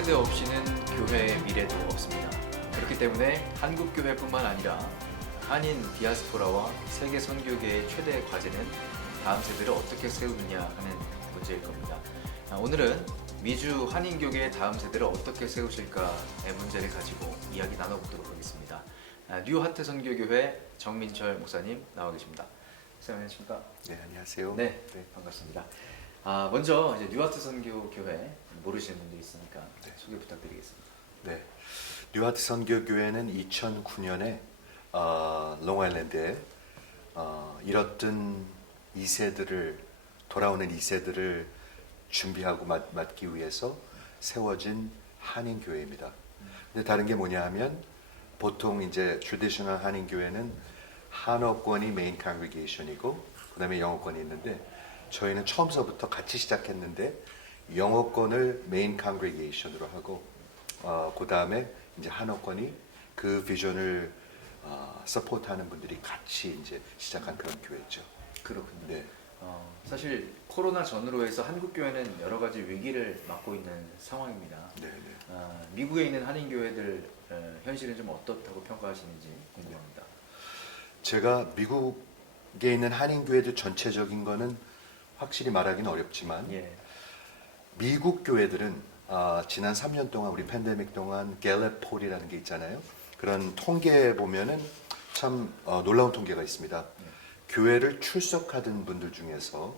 세대 없이는 교회의 미래도 없습니다. 그렇기 때문에 한국 교회뿐만 아니라 한인 디아스포라와 세계 선교계의 최대 과제는 다음 세대를 어떻게 세우느냐 하는 문제일 겁니다. 아, 오늘은 미주 한인교계의 다음 세대를 어떻게 세우실까의 문제를 가지고 이야기 나눠보도록 하겠습니다. 아, 뉴 하트 선교교회 정민철 목사님 나와 계십니다. 목사님 안녕하십니까? 네, 안녕하세요. 네, 네, 반갑습니다. 아, 먼저 이제 뉴하트 선교 교회 모르시는 분도 있으니까 네. 소개 부탁드리겠습니다. 네. 뉴하트 선교 교회는 2009년에 어, 롱아일랜드에 어, 잃었던 2세들을 돌아오는 2세들을 준비하고 맡, 맡기 위해서 세워진 한인 교회입니다. 근데 다른 게 뭐냐 하면 보통 이제 트레디셔널 한인 교회는 한어권이 메인 컨그리게이션이고 그다음에 영어권이 있는데 저희는 처음서부터 같이 시작했는데 영어권을 메인 컨그리게이션으로 하고 어, 그 다음에 이제 한어권이 그 비전을 어, 서포트하는 분들이 같이 이제 시작한 그런 교회죠. 그렇군요. 네. 어, 사실 코로나 전후로 해서 한국 교회는 여러 가지 위기를 맞고 있는 상황입니다. 네, 네. 아, 미국에 있는 한인 교회들 어, 현실은 좀 어떻다고 평가하시는지 궁금합니다. 제가 미국에 있는 한인 교회들 전체적인 거는 확실히 말하기는 어렵지만 예, 미국 교회들은 아, 지난 3년 동안 우리 팬데믹 동안 갤럽 폴이라는 게 있잖아요. 그런 통계 보면은 참 어, 놀라운 통계가 있습니다. 교회를 출석하던 분들 중에서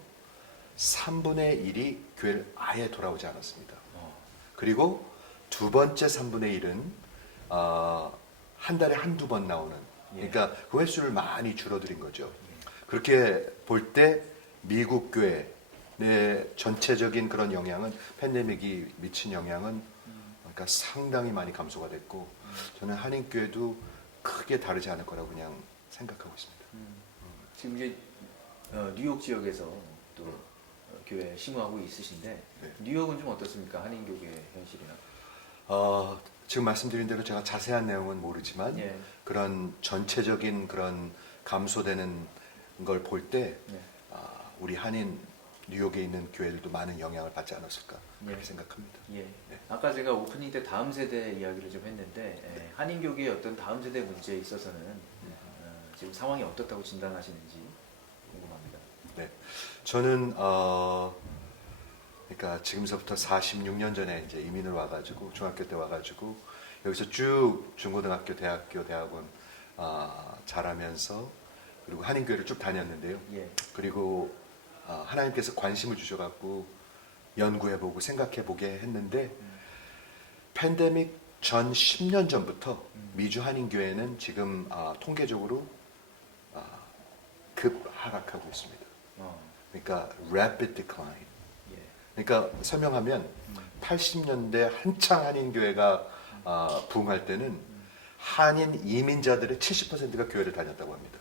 3분의 1이 교회를 아예 돌아오지 않았습니다. 어, 그리고 두 번째 3분의 1은 어, 한 달에 한두 번 나오는 예. 그러니까 그 횟수를 많이 줄어들인 거죠. 그렇게 볼 때 미국 교회의 전체적인 그런 영향은 팬데믹이 미친 영향은 그러니까 상당히 많이 감소가 됐고 저는 한인 교회도 크게 다르지 않을 거라고 그냥 생각하고 있습니다. 음. 지금 이제 어, 뉴욕 지역에서 또 어, 교회 심호하고 있으신데 네. 뉴욕은 좀 어떻습니까? 한인 교계 현실이나? 어, 지금 말씀드린 대로 제가 자세한 내용은 모르지만 예, 그런 전체적인 그런 감소되는 걸 볼 때 네. 아, 우리 한인 뉴욕에 있는 교회들도 많은 영향을 받지 않았을까 그렇게 예. 생각합니다. 예. 네. 아까 제가 오프닝 때 다음 세대 이야기를 좀 했는데 예, 한인 교계의 어떤 다음 세대 문제에 있어서는 어, 지금 상황이 어떻다고 진단하시는지 궁금합니다. 네, 저는 어, 그러니까 지금서부터 46년 전에 이제 이민을 와가지고 중학교 때 와가지고 여기서 쭉 중고등학교, 대학교, 대학원 아, 자라면서 그리고 한인 교회를 쭉 다녔는데요. 예, 그리고 어, 하나님께서 관심을 주셔갖고 연구해보고 생각해보게 했는데 음. 팬데믹 전 10년 전부터 음. 미주 한인교회는 지금 아, 통계적으로 아, 급 하락하고 있습니다. 어, 그러니까 rapid decline. 예, 그러니까 설명하면 음. 80년대 한창 한인교회가 아, 부흥할 때는 한인 이민자들의 70%가 교회를 다녔다고 합니다.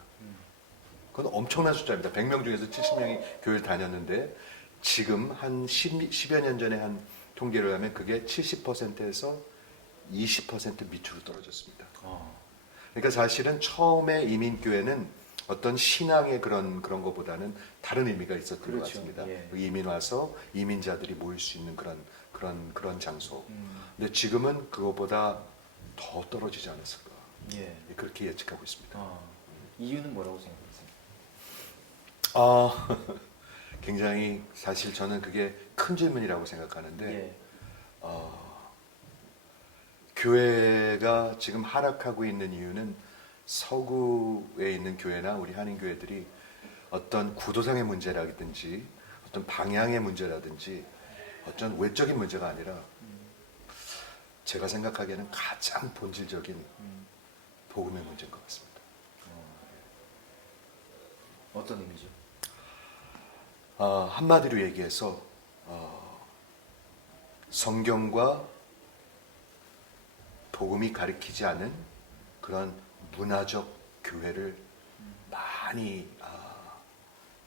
음. 그건 엄청난 숫자입니다. 100명 중에서 70명이 교회를 다녔는데 지금 한 10, 10여 년 전에 한 통계를 하면 그게 70%에서 20% 밑으로 떨어졌습니다. 어, 그러니까 사실은 처음에 이민교회는 어떤 신앙의 그런 그런 것보다는 다른 의미가 있었던 것 그렇죠. 같습니다. 예. 이민 와서 이민자들이 모일 수 있는 그런 그런 그런 장소. 음, 근데 지금은 그것보다 더 떨어지지 않았을까 예, 그렇게 예측하고 있습니다. 어, 이유는 뭐라고 생각하세요? 아, 굉장히 사실 저는 그게 큰 질문이라고 생각하는데 예, 어, 교회가 지금 하락하고 있는 이유는 서구에 있는 교회나 우리 한인 교회들이 어떤 구도상의 문제라든지 어떤 방향의 문제라든지 어떤 외적인 문제가 아니라 제가 생각하기에는 가장 본질적인 음, 복음의 문제인 것 같습니다. 어, 어떤 의미죠? 어, 한마디로 얘기해서 어, 성경과 복음이 가리키지 않은 그런 문화적 교회를 많이 아,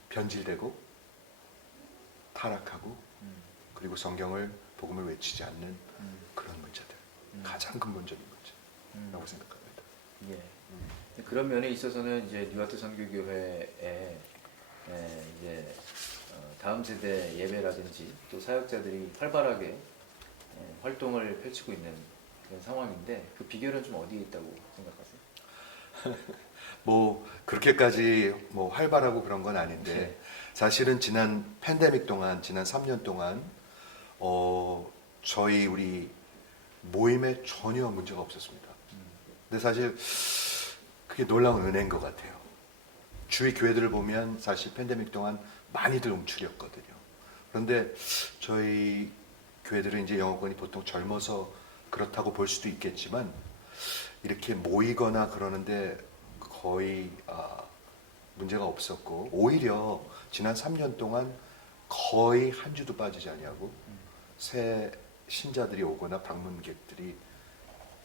변질되고 타락하고 음, 그리고 성경을 복음을 외치지 않는 음, 그런 문제들 음. 가장 근본적인 음. 문제라고 생각합니다. 예. 그런 면에 있어서는 이제 뉴아트 선교교회에 에, 이제 어, 다음 세대 예배라든지 또 사역자들이 활발하게 예, 활동을 펼치고 있는 그런 상황인데 그 비결은 좀 어디에 있다고 생각하세요? 뭐 그렇게까지 뭐 활발하고 그런 건 아닌데 네. 사실은 지난 팬데믹 동안 지난 3년 동안 어 저희 우리 모임에 전혀 문제가 없었습니다. 근데 사실 그게 놀라운 은혜인 것 같아요. 주위 교회들을 보면 사실 팬데믹 동안 많이들 움츠렸거든요. 그런데 저희 교회들은 이제 영어권이 보통 젊어서 그렇다고 볼 수도 있겠지만 이렇게 모이거나 그러는데 거의 아, 문제가 없었고 오히려 지난 3년 동안 거의 한 주도 빠지지 아니하고 새 신자들이 오거나 방문객들이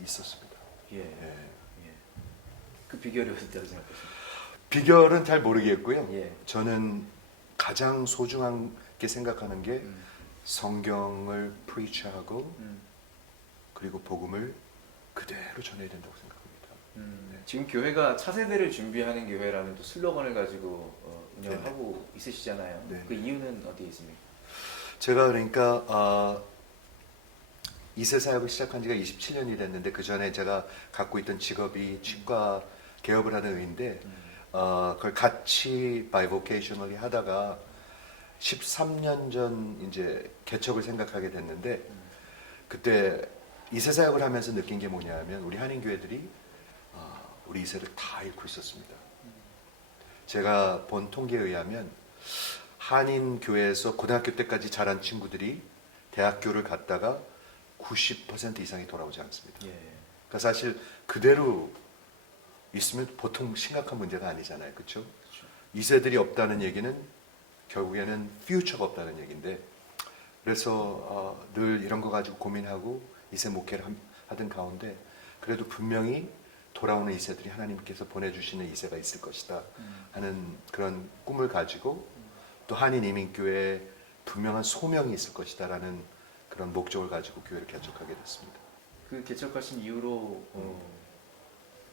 있었습니다. 예. 예. 예. 그 비결이 어디다고 생각하십니까? 비결은 잘 모르겠고요. 예. 저는 가장 소중한 게 생각하는 게 음. 성경을 프리치하고 음. 그리고 복음을 그대로 전해야 된다고 생각합니다. 음, 네. 지금 교회가 차세대를 준비하는 교회라는 또 슬로건을 가지고 어, 운영을 네네. 하고 있으시잖아요. 네. 그 이유는 어디에 있습니까? 제가 그러니까 아, 이세 사역을 시작한 지가 27년이 됐는데 그 전에 제가 갖고 있던 직업이 치과 개업을 하는 의인데 음. 어, 그걸 같이 바이보케이셔널리 하다가 13년 전 이제 개척을 생각하게 됐는데 음. 그때 이세 사역을 하면서 느낀 게 뭐냐면 우리 한인 교회들이 어, 우리 이세를 다 잃고 있었습니다. 제가 본 통계에 의하면 한인 교회에서 고등학교 때까지 자란 친구들이 대학교를 갔다가 90% 이상이 돌아오지 않습니다. 예. 그러니까 사실 그대로 있으면 보통 심각한 문제가 아니잖아요. 그렇죠? 이세들이 없다는 얘기는 결국에는 퓨처가 없다는 얘기인데 그래서 어, 늘 이런 거 가지고 고민하고 이세 목회를 함- 하던 가운데 그래도 분명히 돌아오는 이세들이 하나님께서 보내주시는 이세가 있을 것이다 음. 하는 그런 꿈을 가지고 또 한인 이민교회에 분명한 소명이 있을 것이다라는 그런 목적을 가지고 교회를 개척하게 됐습니다. 그 개척하신 이후로 어,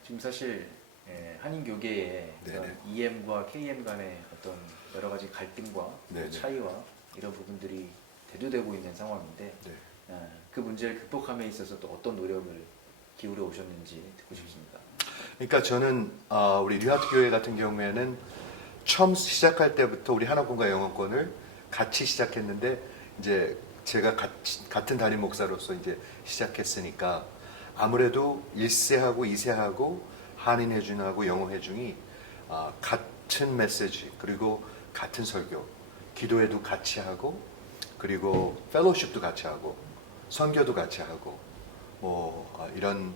지금 사실 예, 한인 교계의 네네. EM과 KM 간의 어떤 여러 가지 갈등과 네네. 차이와 이런 부분들이 대두되고 있는 상황인데 네. 예, 그 문제를 극복함에 있어서 또 어떤 노력을 기울여 오셨는지 듣고 싶습니다. 그러니까 저는 아, 우리 류하트 교회 같은 경우에는 처음 시작할 때부터 우리 하나권과 영어권을 같이 시작했는데 이제 제가 같이, 같은 담임 목사로서 이제 시작했으니까 아무래도 1세하고 2세하고 한인 회중하고 영어 회중이 아, 같은 메시지 그리고 같은 설교 기도회도 같이 하고 그리고 펠로십도 같이 하고 선교도 같이 하고 뭐 아, 이런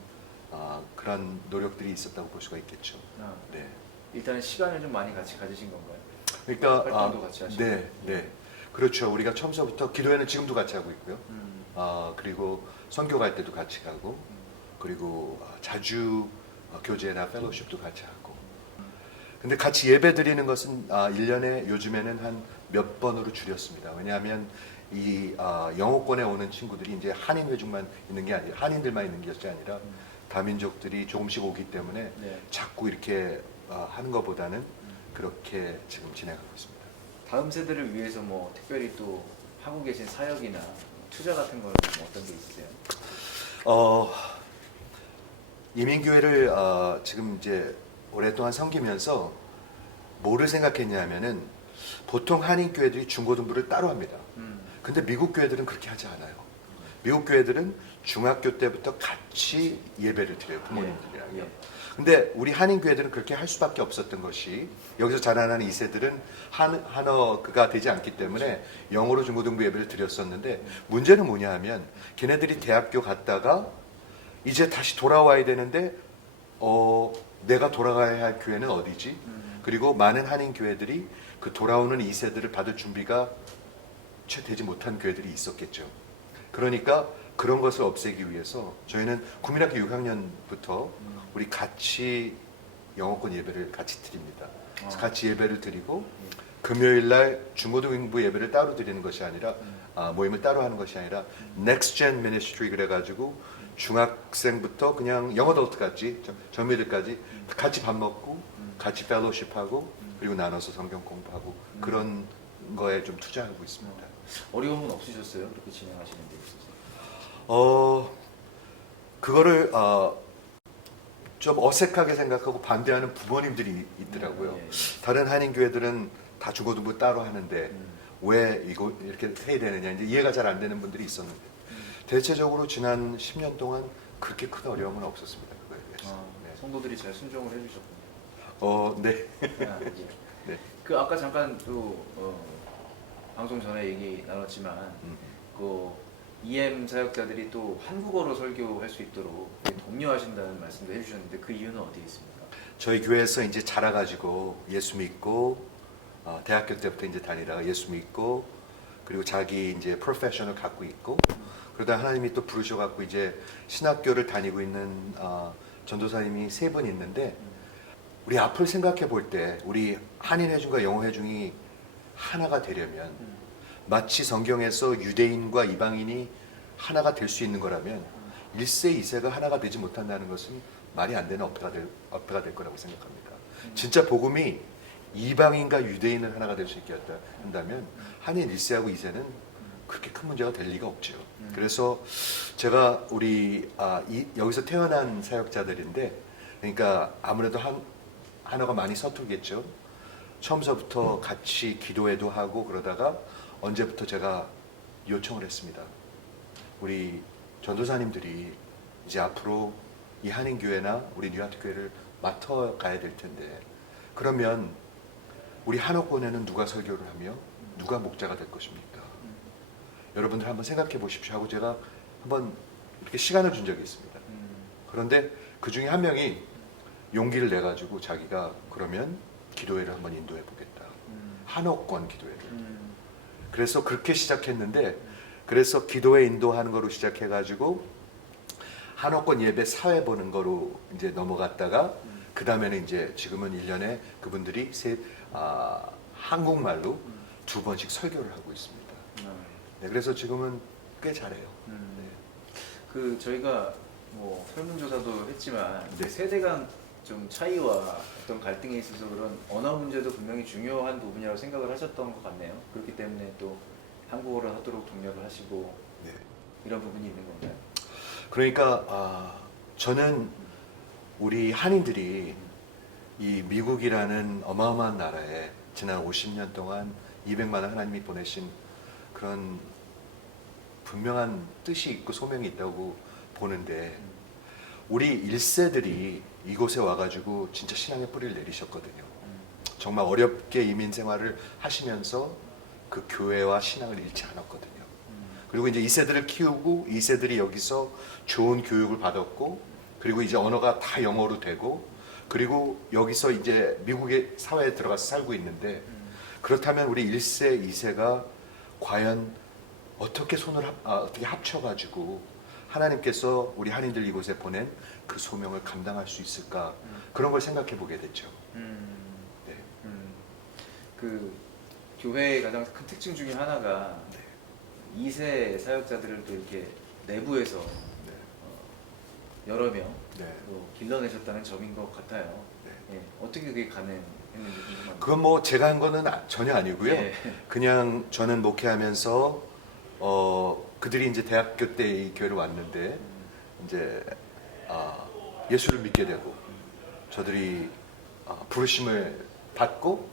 아, 그런 노력들이 있었다고 볼 수가 있겠죠. 아, 네. 일단은 시간을 좀 많이 같이 가지신 건가요? 그러니까 활동도 같이 하시고. 네, 네, 그렇죠. 우리가 처음서부터 기도회는 지금도 같이 하고 있고요. 음, 아 그리고 선교 갈 때도 같이 가고 그리고 아, 자주 어, 교제나 펠로십도 같이 하고. 근데 같이 예배 드리는 것은 아, 1년에 요즘에는 한 몇 번으로 줄였습니다. 왜냐하면 이 아, 영어권에 오는 친구들이 이제 한인 회중만 있는 게 아니라 한인들만 있는 것이 아니라 다민족들이 조금씩 오기 때문에 네. 자꾸 이렇게 아, 하는 것보다는 그렇게 지금 진행하고 있습니다. 다음 세대를 위해서 뭐 특별히 또 하고 계신 사역이나 투자 같은 거는 뭐 어떤 게 있으세요? 어, 이민교회를 어, 지금 이제 오랫동안 섬기면서 뭐를 생각했냐면은 보통 한인 교회들이 중고등부를 따로 합니다. 음, 근데 미국 교회들은 그렇게 하지 않아요. 미국 교회들은 중학교 때부터 같이 예배를 드려요 부모님들이랑. 예, 예. 근데 우리 한인 교회들은 그렇게 할 수밖에 없었던 것이 여기서 자라나는 이세들은 한 한어가 되지 않기 때문에 영어로 중고등부 예배를 드렸었는데 문제는 뭐냐 하면 걔네들이 대학교 갔다가 이제 다시 돌아와야 되는데 어 내가 돌아가야 할 교회는 어디지? 음, 그리고 많은 한인 교회들이 그 돌아오는 이 세들을 받을 준비가 채 되지 못한 교회들이 있었겠죠. 그러니까 그런 것을 없애기 위해서 저희는 국민학교 6학년부터 우리 같이 영어권 예배를 같이 드립니다. 그래서 아. 같이 예배를 드리고 금요일 날 중고등부 예배를 따로 드리는 것이 아니라 음. 아, 모임을 따로 하는 것이 아니라 Next Gen Ministry 그래가지고 중학생부터 그냥 영어도트까지 전미들까지 같이 밥 먹고 음. 같이 펠로십하고 그리고 나눠서 성경 공부하고 음. 그런 거에 좀 투자하고 있습니다. 어려움은 없으셨어요? 그렇게 진행하시는 데 있어서? 어 그거를 어, 좀 어색하게 생각하고 반대하는 부모님들이 있더라고요. 예, 예. 다른 한인 교회들은 다 중고등부 따로 하는데 음. 왜 이거 이렇게 해야 되느냐 이제 이해가 잘 안 되는 분들이 있었는데 대체적으로 지난 10년 동안 그렇게 큰 어려움은 없었습니다. 그거에 대해서. 아, 네. 성도들이 잘 순종을 해주셨군요. 어, 네. 아, 예. 네. 그 아까 잠깐 또 어, 방송 전에 얘기 나눴지만 음. 그 EM 사역자들이 또 한국어로 설교할 수 있도록 독려하신다는 말씀도 해주셨는데 그 이유는 어디에 있습니까? 저희 교회에서 이제 자라가지고 예수 믿고 어, 대학교 때부터 이제 다니다가 예수 믿고 그리고 자기 이제 프로페셔널 갖고 있고 그러다 하나님이 또 부르셔갖고 이제 신학교를 다니고 있는 어, 전도사님이 세 분 있는데 우리 앞을 생각해 볼 때 우리 한인 회중과 영어 회중이 하나가 되려면 음. 마치 성경에서 유대인과 이방인이 하나가 될 수 있는 거라면 1세, 2세가 하나가 되지 못한다는 것은 말이 안 되는 어폐가 될, 어폐가 될 거라고 생각합니다. 진짜 복음이 이방인과 유대인을 하나가 될 수 있게 한다- 한다면 한인 1세하고 2세는 그렇게 큰 문제가 될 리가 없죠. 음. 그래서 제가 우리 아, 이, 여기서 태어난 사역자들인데 그러니까 아무래도 한 하나가 많이 서툴겠죠. 처음서부터 같이 기도회도 하고 그러다가 언제부터 제가 요청을 했습니다. 우리 전도사님들이 이제 앞으로 이 한인교회나 우리 뉴아트 교회를 맡아 가야 될 텐데 그러면 우리 한옥권에는 누가 설교를 하며 누가 목자가 될 것입니까? 여러분들 한번 생각해 보십시오 하고 제가 한번 이렇게 시간을 준 적이 있습니다. 음. 그런데 그 중에 한 명이 용기를 내 가지고 자기가 그러면 기도회를 한번 인도해 보겠다. 음. 한옥권 기도회를. 음. 그래서 그렇게 시작했는데 그래서 기도회 인도하는 거로 시작해 가지고 한옥권 예배 사회 보는 거로 이제 넘어갔다가 음. 그 다음에는 이제 지금은 1년에 그분들이 세, 아, 한국말로 음. 두 번씩 설교를 하고 있습니다. 아. 네, 그래서 지금은 꽤 잘해요. 음. 네. 그 저희가 뭐 설문조사도 했지만 네. 세대 간좀 차이와 어떤 갈등에 있어서 그런 언어 문제도 분명히 중요한 부분이라고 생각을 하셨던 것 같네요. 그렇기 때문에 또 한국어를 하도록 독려를 하시고 네. 이런 부분이 있는 건가요? 그러니까 아, 저는 우리 한인들이 이 미국이라는 어마어마한 나라에 지난 50년 동안 200만 하나님이 보내신 그런 분명한 뜻이 있고 소명이 있다고 보는데 우리 1세들이 이곳에 와가지고 진짜 신앙의 뿌리를 내리셨거든요. 음. 정말 어렵게 이민 생활을 하시면서 그 교회와 신앙을 잃지 않았거든요. 음. 그리고 이제 2세들을 키우고 2세들이 여기서 좋은 교육을 받았고 그리고 이제 언어가 다 영어로 되고 그리고 여기서 이제 미국의 사회에 들어가서 살고 있는데 음. 그렇다면 우리 1세, 2세가 과연 어떻게 손을 합, 아, 어떻게 합쳐가지고 하나님께서 우리 한인들 이곳에 보낸 그 소명을 감당할 수 있을까 음. 그런 걸 생각해 보게 됐죠. 음. 네. 음. 그 교회의 가장 큰 특징 중에 하나가 네. 2세 사역자들을 또 이렇게 내부에서 네. 어, 여러 명 네. 또 길러내셨다는 점인 것 같아요. 네. 예, 어떻게 그게 가능 궁금합니다. 그건 뭐 제가 한 거는 아- 전혀 아니고요. 예. 그냥 저는 목회하면서 어 그들이 이제 대학교 때 이 교회를 왔는데 음, 이제 아, 예수를 믿게 되고 저들이 아, 부르심을 받고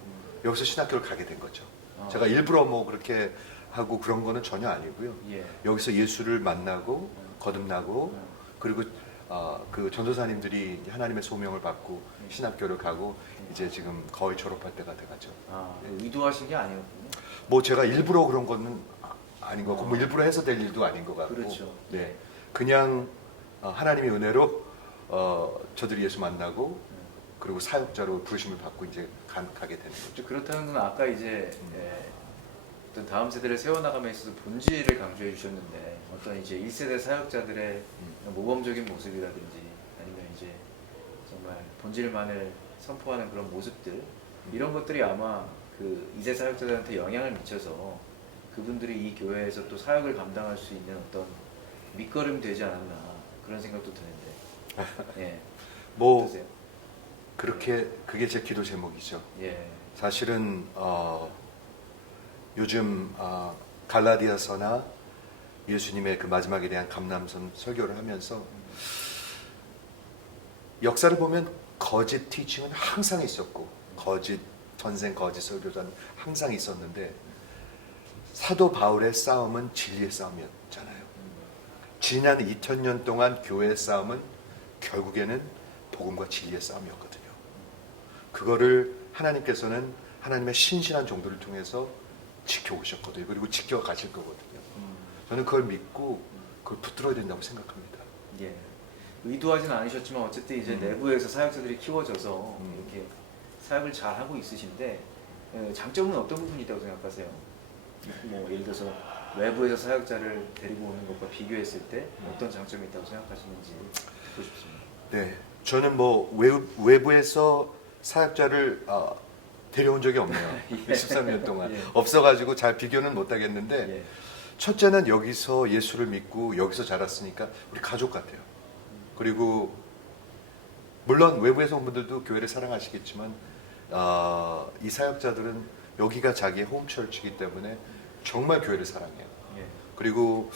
여기서 신학교를 가게 된 거죠. 아. 제가 일부러 뭐 그렇게 하고 그런 거는 전혀 아니고요. 예. 여기서 예수를 만나고 음. 거듭나고 음. 그리고 아, 그 전도사님들이 하나님의 소명을 받고 음. 신학교를 가고 이제 지금 거의 졸업할 때가 돼가죠. 아, 의도하신 게 아니었군요. 뭐 제가 일부러 그런 거는 아- 아닌 것 같고 뭐 어. 일부러 해서 될 일도 아닌 것 같고 그렇죠. 네 그냥 어, 하나님의 은혜로 어, 저들이 예수 만나고 음. 그리고 사역자로 부르심을 받고 이제 가, 가게 되는 거죠. 그렇다는 건 아까 이제 음. 예, 어떤 다음 세대를 세워나감에 있어서 본질을 강조해 주셨는데 어떤 이제 1세대 사역자들의 음. 모범적인 모습이라든지 아니면 이제 정말 본질만을 선포하는 그런 모습들 이런 것들이 아마 그 2세 사역자들한테 영향을 미쳐서 그분들이 이 교회에서 또 사역을 감당할 수 있는 어떤 밑거름 되지 않았나 그런 생각도 드는데 예 뭐 어떠세요? 그렇게 그게 제 기도 제목이죠. 예 사실은 어, 요즘 어, 갈라디아서나 예수님의 그 마지막에 대한 감남선 설교를 하면서 역사를 보면 거짓 티칭은 항상 있었고 거짓 전생 거짓 설교자는 항상 있었는데 사도 바울의 싸움은 진리의 싸움이었잖아요. 지난 2000년 동안 교회의 싸움은 결국에는 복음과 진리의 싸움이었거든요. 그거를 하나님께서는 하나님의 신실한 종들을 통해서 지켜오셨거든요. 그리고 지켜가실 거거든요. 저는 그걸 믿고 그걸 붙들어야 된다고 생각합니다. 예. 의도하진 않으셨지만 어쨌든 이제 음. 내부에서 사역자들이 키워져서 음. 이렇게 사역을 잘 하고 있으신데 에, 장점은 어떤 부분이 있다고 생각하세요? 뭐 예를 들어서 외부에서 사역자를 데리고 오는 것과 비교했을 때 음. 어떤 장점이 있다고 생각하시는지 듣고 싶습니다. 네, 저는 뭐 외, 외부에서 사역자를 어, 데려온 적이 없네요. 예. 13년 동안 예. 없어가지고 잘 비교는 못하겠는데 예. 첫째는 여기서 예수를 믿고 여기서 자랐으니까 우리 가족 같아요. 그리고 물론 외부에서 온 분들도 교회를 사랑하시겠지만 어, 이 사역자들은 여기가 자기의 홈철치이기 때문에 정말 교회를 사랑해요. 예. 그리고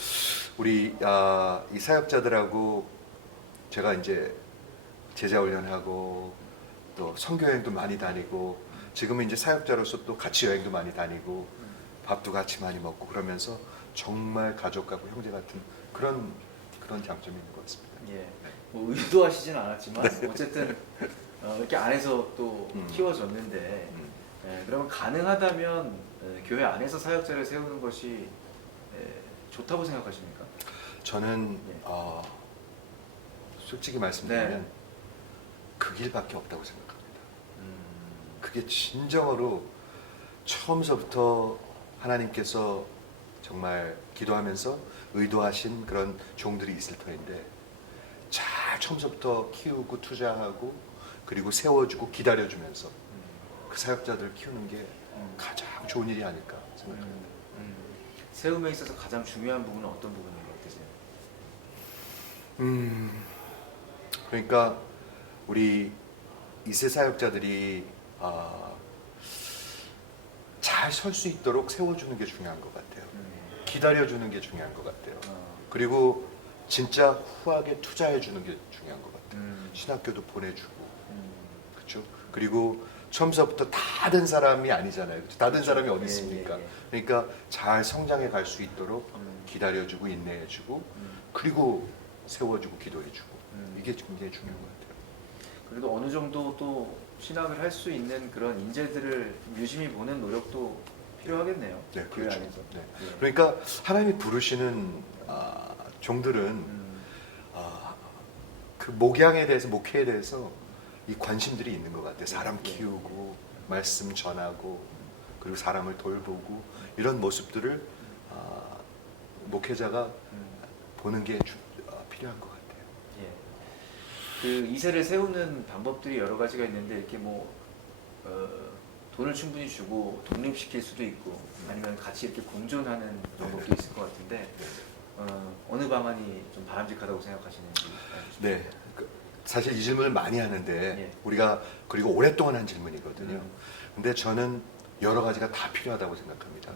우리 아, 이 사역자들하고 제가 이제 제자 훈련하고 또 선교 여행도 많이 다니고 지금은 이제 사역자로서 또 같이 여행도 많이 다니고 밥도 같이 많이 먹고 그러면서 정말 가족 같고 형제 같은 그런 그런 장점이 있는 것 같습니다. 예. 뭐 의도하시진 않았지만 어쨌든 어, 이렇게 안에서 또 음. 키워졌는데 음. 예, 그러면 가능하다면 에, 교회 안에서 사역자를 세우는 것이 에, 좋다고 생각하십니까? 저는 예. 어, 솔직히 말씀드리면 네. 그 길밖에 없다고 생각합니다. 음, 그게 진정으로 처음서부터 하나님께서 정말 기도하면서 의도하신 그런 종들이 있을 터인데 잘 처음서부터 키우고 투자하고 그리고 세워주고 기다려주면서 음, 그 사역자들을 키우는 게 음, 가장 좋은 일이 아닐까 생각합니다. 음, 음. 세움에 있어서 가장 중요한 부분은 어떤 부분인 것 같으세요? 음, 그러니까 우리 이세 사역자들이 아, 잘설 수 있도록 세워주는 게 중요한 것 같아요. 음, 기다려주는 게 중요한 것 같아요. 어, 그리고 진짜 후하게 투자해주는 게 중요한 것 같아요. 음, 신학교도 보내주고, 음. 그렇죠? 그리고 처음서부터 다 된 사람이 아니잖아요. 다 된 사람이 어디 예, 있습니까? 예, 예. 그러니까 잘 성장해 갈 수 있도록 음, 기다려주고 인내해주고, 음, 그리고 세워주고 기도해주고 음. 이게 굉장히 중요한 것 같아요. 그래도 어느 정도 또 신학을 할 수 있는 그런 인재들을 유심히 보는 노력도 필요하겠네요. 네, 교회 그렇죠. 안에서. 네. 예. 그러니까 하나님이 부르시는 아, 종들은 음, 아, 그 목양에 대해서 목회에 대해서 이 관심들이 있는 것 같아요. 사람 예. 키우고 말씀 전하고 그리고 사람을 돌보고 이런 모습들을 아, 목회자가 음, 보는 게 주- 아, 필요한 것 같아요. 예. 그 이세를 세우는 방법들이 여러 가지가 있는데 이렇게 뭐 어, 돈을 충분히 주고 독립시킬 수도 있고 아니면 같이 이렇게 공존하는 방법도 있을 것 같은데 어, 어느 방안이 좀 바람직하다고 생각하시는지 알고 네. 그, 사실 이 질문을 많이 하는데 예. 우리가 그리고 오랫동안 한 질문이거든요. 음. 근데 저는 여러 가지가 다 필요하다고 생각합니다.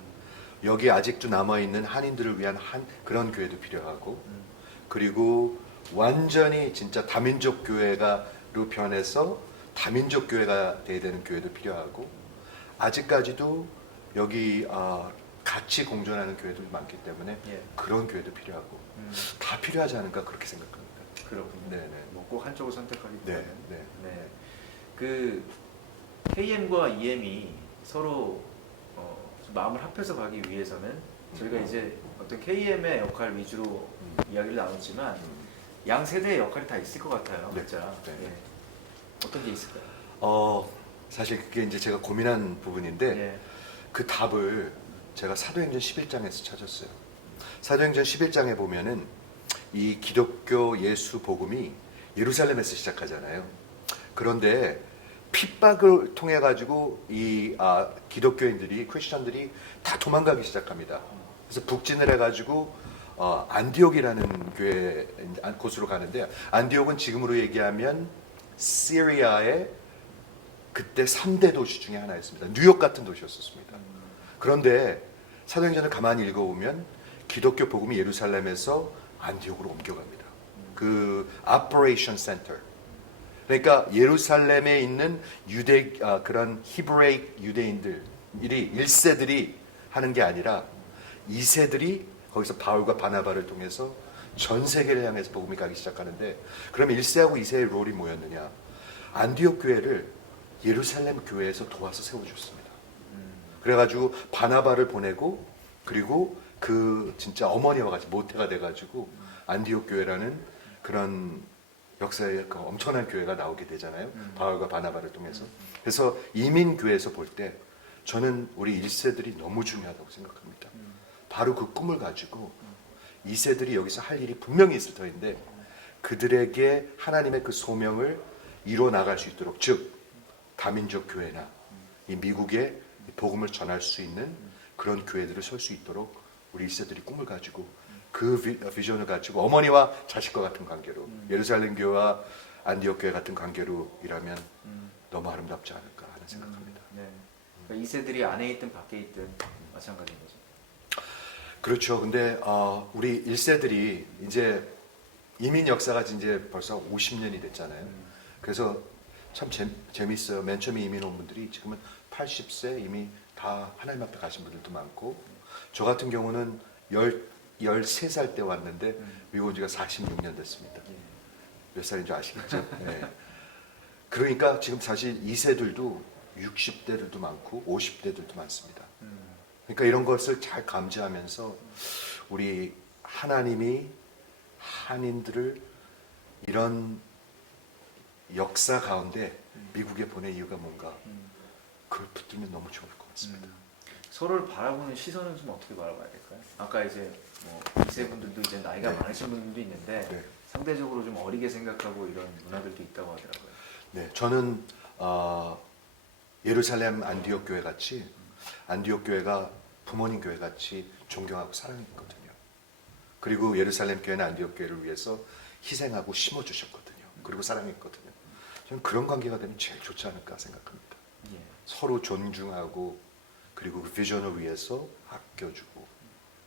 여기 아직도 남아 있는 한인들을 위한 한 그런 교회도 필요하고 음, 그리고 완전히 진짜 다민족 교회가로 변해서 다민족 교회가 돼야 되는 교회도 필요하고 아직까지도 여기 아, 같이 공존하는 교회도 많기 때문에 예. 그런 교회도 필요하고 음, 다 필요하지 않을까 그렇게 생각합니다. 그렇군요. 네네. 뭐꼭 한쪽을 선택하기보다는 네, 네. 네. 그 KM과 EM이 서로 어, 좀 마음을 합해서 가기 위해서는 저희가 이제 어떤 KM의 역할 위주로 음. 이야기를 나눴지만 음. 양 세대의 역할이 다 있을 것 같아요. 네, 진짜. 네. 예. 어떤 게 있을까요? 어 사실 그게 이제 제가 고민한 부분인데 예. 그 답을 제가 사도행전 11장에서 찾았어요. 사도행전 11장에 보면은 이 기독교 예수 복음이 예루살렘에서 시작하잖아요. 그런데 핍박을 통해 가지고 이 아, 기독교인들이 크리스천들이 다 도망가기 시작합니다. 그래서 북진을 해 가지고 어, 안디옥이라는 교회 곳으로 가는데 안디옥은 지금으로 얘기하면 시리아의 그때 3대 도시 중에 하나였습니다. 뉴욕 같은 도시였었습니다. 음, 그런데 사도행전을 가만히 읽어보면 기독교 복음이 예루살렘에서 안디옥으로 옮겨갑니다. 그 operation center. 그러니까 예루살렘에 있는 유대 아, 그런 히브레이 유대인들이 일세들이 하는 게 아니라 이세들이 거기서 바울과 바나바를 통해서 전 세계를 향해서 복음이 가기 시작하는데 그러면 1세하고 2세의 롤이 뭐였느냐? 안디옥 교회를 예루살렘 교회에서 도와서 세워줬습니다. 그래가지고 바나바를 보내고 그리고 그 진짜 어머니와 같이 모태가 돼가지고 안디옥 교회라는 그런 역사의 그 엄청난 교회가 나오게 되잖아요. 바울과 바나바를 통해서. 그래서 이민 교회에서 볼 때 저는 우리 1세들이 너무 중요하다고 생각합니다. 바로 그 꿈을 가지고 2세들이 여기서 할 일이 분명히 있을 터인데 그들에게 하나님의 그 소명을 이뤄 나갈 수 있도록 즉 다민족 교회나 이 미국에 이 복음을 전할 수 있는 그런 교회들을 설 수 있도록 우리 1세들이 꿈을 가지고 그 비, 비전을 가지고 어머니와 자식과 같은 관계로 예루살렘 교회와 안디옥 교회 같은 관계로 일하면 너무 아름답지 않을까 하는 생각합니다. 네. 그러니까 이세들이 안에 있든 밖에 있든 마찬가지인 거죠. 그렇죠. 근데 어, 우리 1세들이 이제 이민 역사가 이제 벌써 50년이 됐잖아요. 그래서 참 재, 재밌어요. 맨 처음에 이민 온 분들이 지금은 80세 이미 다 하나님 앞에 가신 분들도 많고 저 같은 경우는 열, 13살 때 왔는데 미국 온 지가 46년 됐습니다. 예. 몇 살인 줄 아시겠죠? 네. 그러니까 지금 사실 2세들도 60대들도 많고 50대들도 많습니다. 음. 그러니까 이런 것을 잘 감지하면서 우리 하나님이 한인들을 이런 역사 가운데 미국에 보낸 이유가 뭔가 음. 그걸 붙들면 너무 좋을 것 같습니다. 음. 서로를 바라보는 시선은 좀 어떻게 바라봐야 될까요? 아까 이제 뭐 이세 분들도 이제 나이가 네. 많으신 분들도 있는데 네. 상대적으로 좀 어리게 생각하고 이런 문화들도 있다고 하더라고요. 네, 저는 어, 예루살렘 안디옥 교회 같이 안디옥 교회가 부모님 교회 같이 존경하고 사랑했거든요. 그리고 예루살렘 교회는 안디옥 교회를 위해서 희생하고 심어 주셨거든요. 그리고 사랑했거든요. 저는 그런 관계가 되면 제일 좋지 않을까 생각합니다. 예. 서로 존중하고 그리고 그 비전을 위해서 아껴주고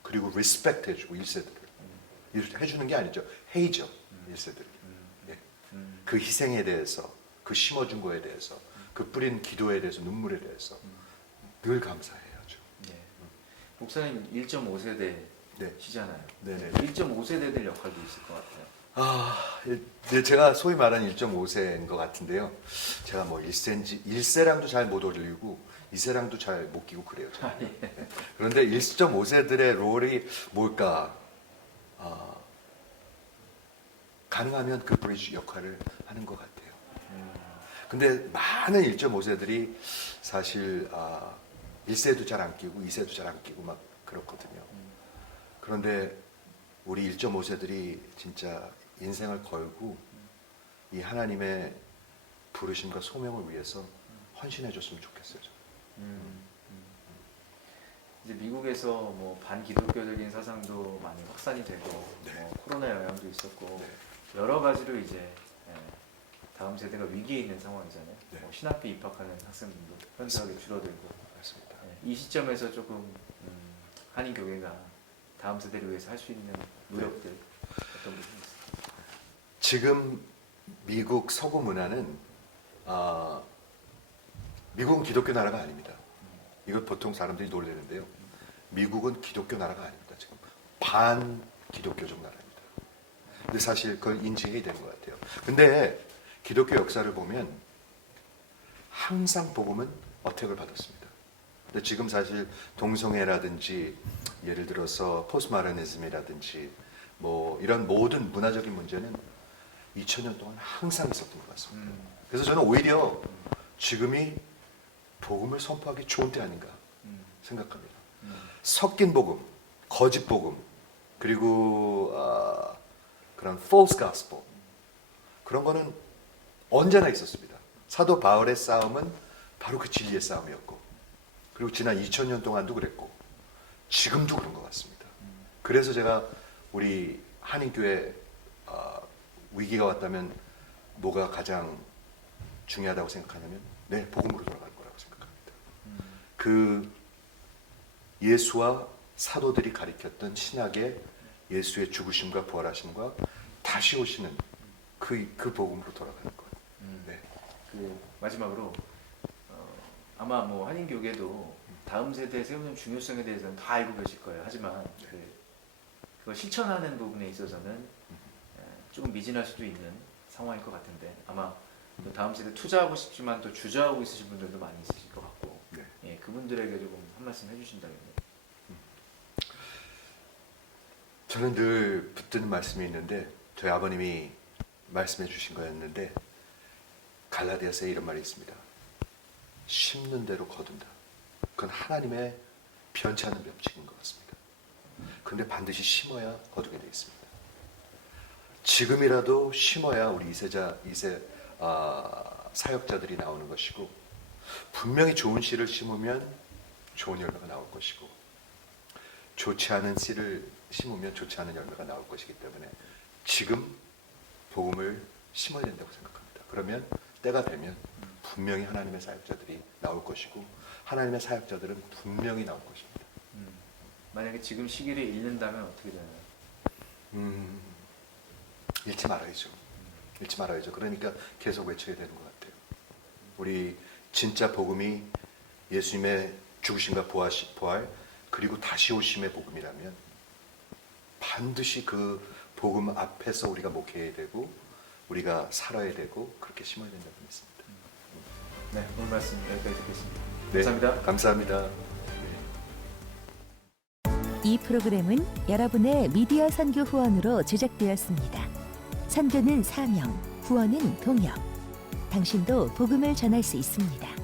그리고 리스펙트 해주고 1세들을 이렇게 해주는 게 아니죠. 헤이죠 1세들을. 예. 음. 그 희생에 대해서 그 심어준 거에 대해서 그 뿌린 기도에 대해서 눈물에 대해서 늘 감사해야죠. 예. 목사님 1.5세대시잖아요. 네. 네네. 1.5세대들 역할도 있을 것 같아요. 아, 일- 네, 제가 소위 말하는 1.5세인 것 같은데요. 제가 뭐 1세인지 1세랑도 잘 못 어울리고 2세랑도 잘 못 끼고 그래요. 아, 예. 네. 그런데 1.5세들의 롤이 뭘까? 아, 가능하면 그 브리지 역할을 하는 것 같아요. 음. 근데 많은 1.5세들이 사실 아, 1세도 잘 안 끼고 2세도 잘 안 끼고 막 그렇거든요. 그런데 우리 1.5세들이 진짜 인생을 걸고 이 하나님의 부르심과 소명을 위해서 헌신해 줬으면 좋겠어요. 음. 음. 이제 미국에서 뭐 반기독교적인 사상도 많이 확산이 되고 네. 뭐 코로나 영향도 있었고 네. 여러 가지로 이제 예, 다음 세대가 위기에 있는 상황이잖아요. 네. 뭐 신학비 입학하는 학생들도 현저하게 줄어들고 이 시점에서 조금 음, 한인 교회가 다음 세대를 위해서 할 수 있는 노력들 어떤 부분이 있을까요? 지금 미국 서구 문화는 아, 미국은 기독교 나라가 아닙니다. 이걸 보통 사람들이 놀라는데요. 미국은 기독교 나라가 아닙니다. 지금 반 기독교적 나라입니다. 근데 사실 그걸 인지해야 되는 것 같아요. 근데 기독교 역사를 보면 항상 복음은 어택을 받았습니다. 근데 지금 사실 동성애라든지 예를 들어서 포스마르니즘이라든지 뭐 이런 모든 문화적인 문제는 2000년 동안 항상 있었던 것 같습니다. 음, 그래서 저는 오히려 지금이 복음을 선포하기 좋은 때 아닌가 음, 생각합니다. 음, 섞인 복음, 거짓 복음, 그리고 아, 그런 false gospel 그런 거는 언제나 있었습니다. 사도 바울의 싸움은 바로 그 진리의 싸움이었고, 그리고 지난 2000년 동안도 그랬고, 지금도 그런 것 같습니다. 그래서 제가 우리 한인교회 아, 위기가 왔다면 뭐가 가장 중요하다고 생각하냐면, 네 복음으로 돌아가는 거라고 생각합니다. 음, 그 예수와 사도들이 가리켰던 신학의 예수의 죽으심과 부활하심과 다시 오시는 그, 그 복음으로 돌아가는 거예요. 음. 네. 그 마지막으로 어, 아마 뭐 한인 교계도 다음 세대의 세우는 중요성에 대해서는 다 알고 계실 거예요. 하지만 그, 그걸 실천하는 부분에 있어서는 에, 조금 미진할 수도 있는 상황일 것 같은데 아마 또 다음 세대 투자하고 싶지만 또 주저하고 있으신 분들도 많이 있으실 것 같고 네. 예, 그분들에게 조금 한 말씀 해주신다면 저는 늘 붙드는 말씀이 있는데 저희 아버님이 말씀해 주신 거였는데 갈라디아서에 이런 말이 있습니다. 심는 대로 거둔다. 그건 하나님의 변치 않는 법칙인 것 같습니다. 그런데 반드시 심어야 거두게 되어 있습니다. 지금이라도 심어야 우리 이세자 이세 아, 사역자들이 나오는 것이고 분명히 좋은 씨를 심으면 좋은 열매가 나올 것이고 좋지 않은 씨를 심으면 좋지 않은 열매가 나올 것이기 때문에 지금 복음을 심어야 된다고 생각합니다. 그러면 때가 되면 분명히 하나님의 사역자들이 나올 것이고 하나님의 사역자들은 분명히 나올 것입니다. 음, 만약에 지금 시기를 잃는다면 어떻게 되나요? 음, 잃지 말아야죠. 잃지 말아야죠. 그러니까 계속 외쳐야 되는 것 같아요. 우리 진짜 복음이 예수님의 죽으심과 부활, 부활 그리고 다시 오심의 복음이라면 반드시 그 복음 앞에서 우리가 목회해야 되고 우리가 살아야 되고 그렇게 심어야 된다고 믿습니다. 네, 오늘 말씀 여기까지 듣겠습니다. 네, 감사합니다. 감사합니다. 이 프로그램은 여러분의 미디어 선교 후원으로 제작되었습니다. 선교는 사명, 후원은 동역. 당신도 복음을 전할 수 있습니다.